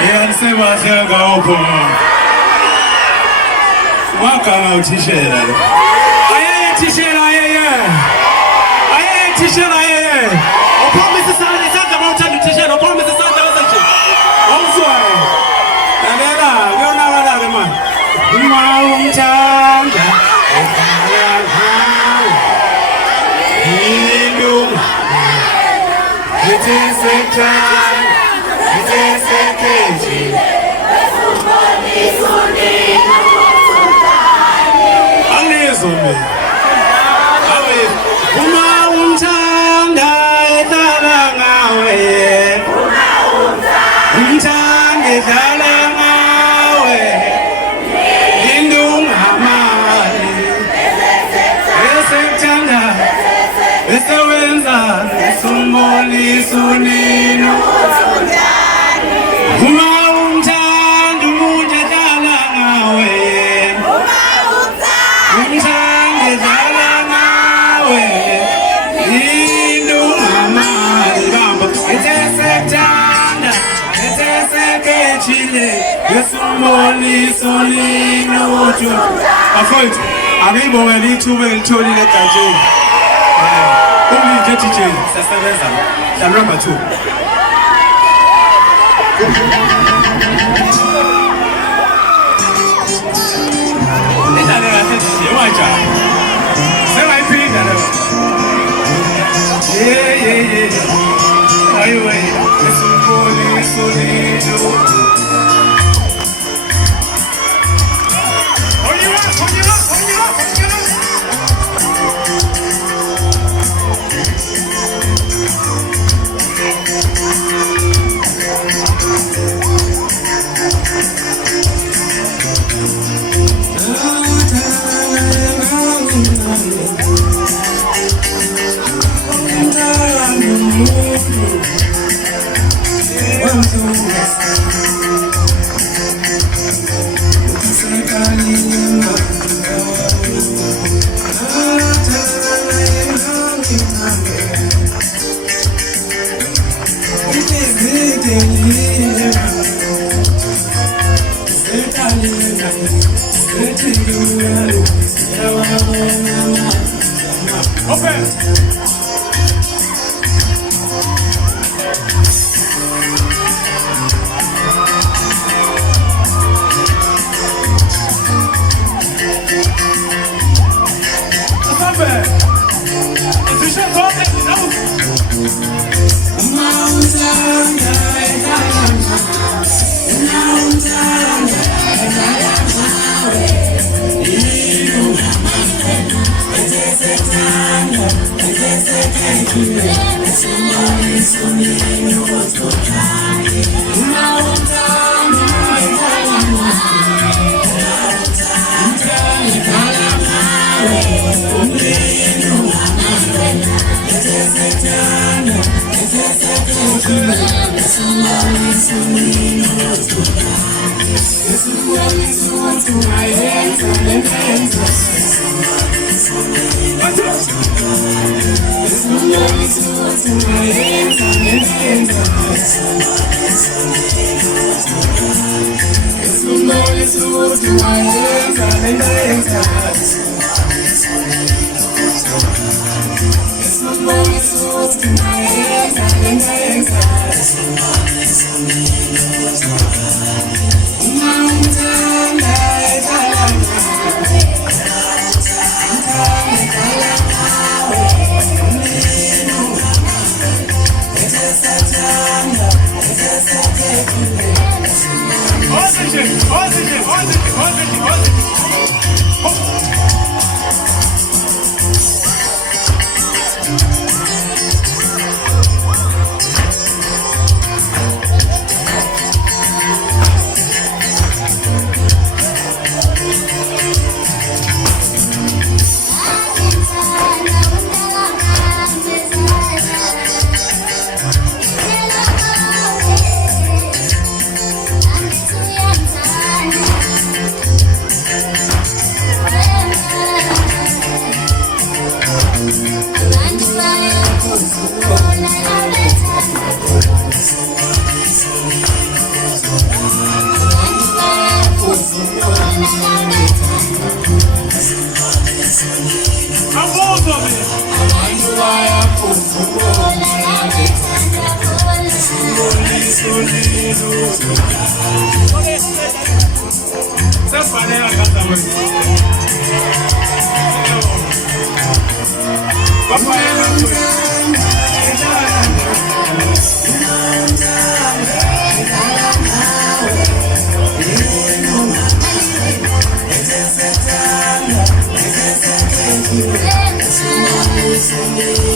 Sebastian Gaopo. Maganga Thishela. Aye Thishela aye. Aye Thishela aye. Promise sana isanga mauta Thishela. Promise sana wasanje. Omswaye. Ndela ngiyona wala ke man. Uma umthanda. It is a time. It is a cage. Anezome. Awe. Uma umthanda edala ngawe. Umthanda edala ngawe. Indungamali. Esekuthanda. Esewenza esumbonisa uNina. Uma umthanda umuntu edala ngawe. Umthanda edala ngawe. Indungamali bamba. Eseekuthanda. Esesekethile. Esumbonisa uNina uthi. Afowethu, angiyibonge lithuba elitholile egatsheni. Only DJ sasebenza la number 2. Ndale ngathi waja. Sengayiphinda lo. Yeah. Ayiwe, esukoni solito. Oyiwa. Open. Let's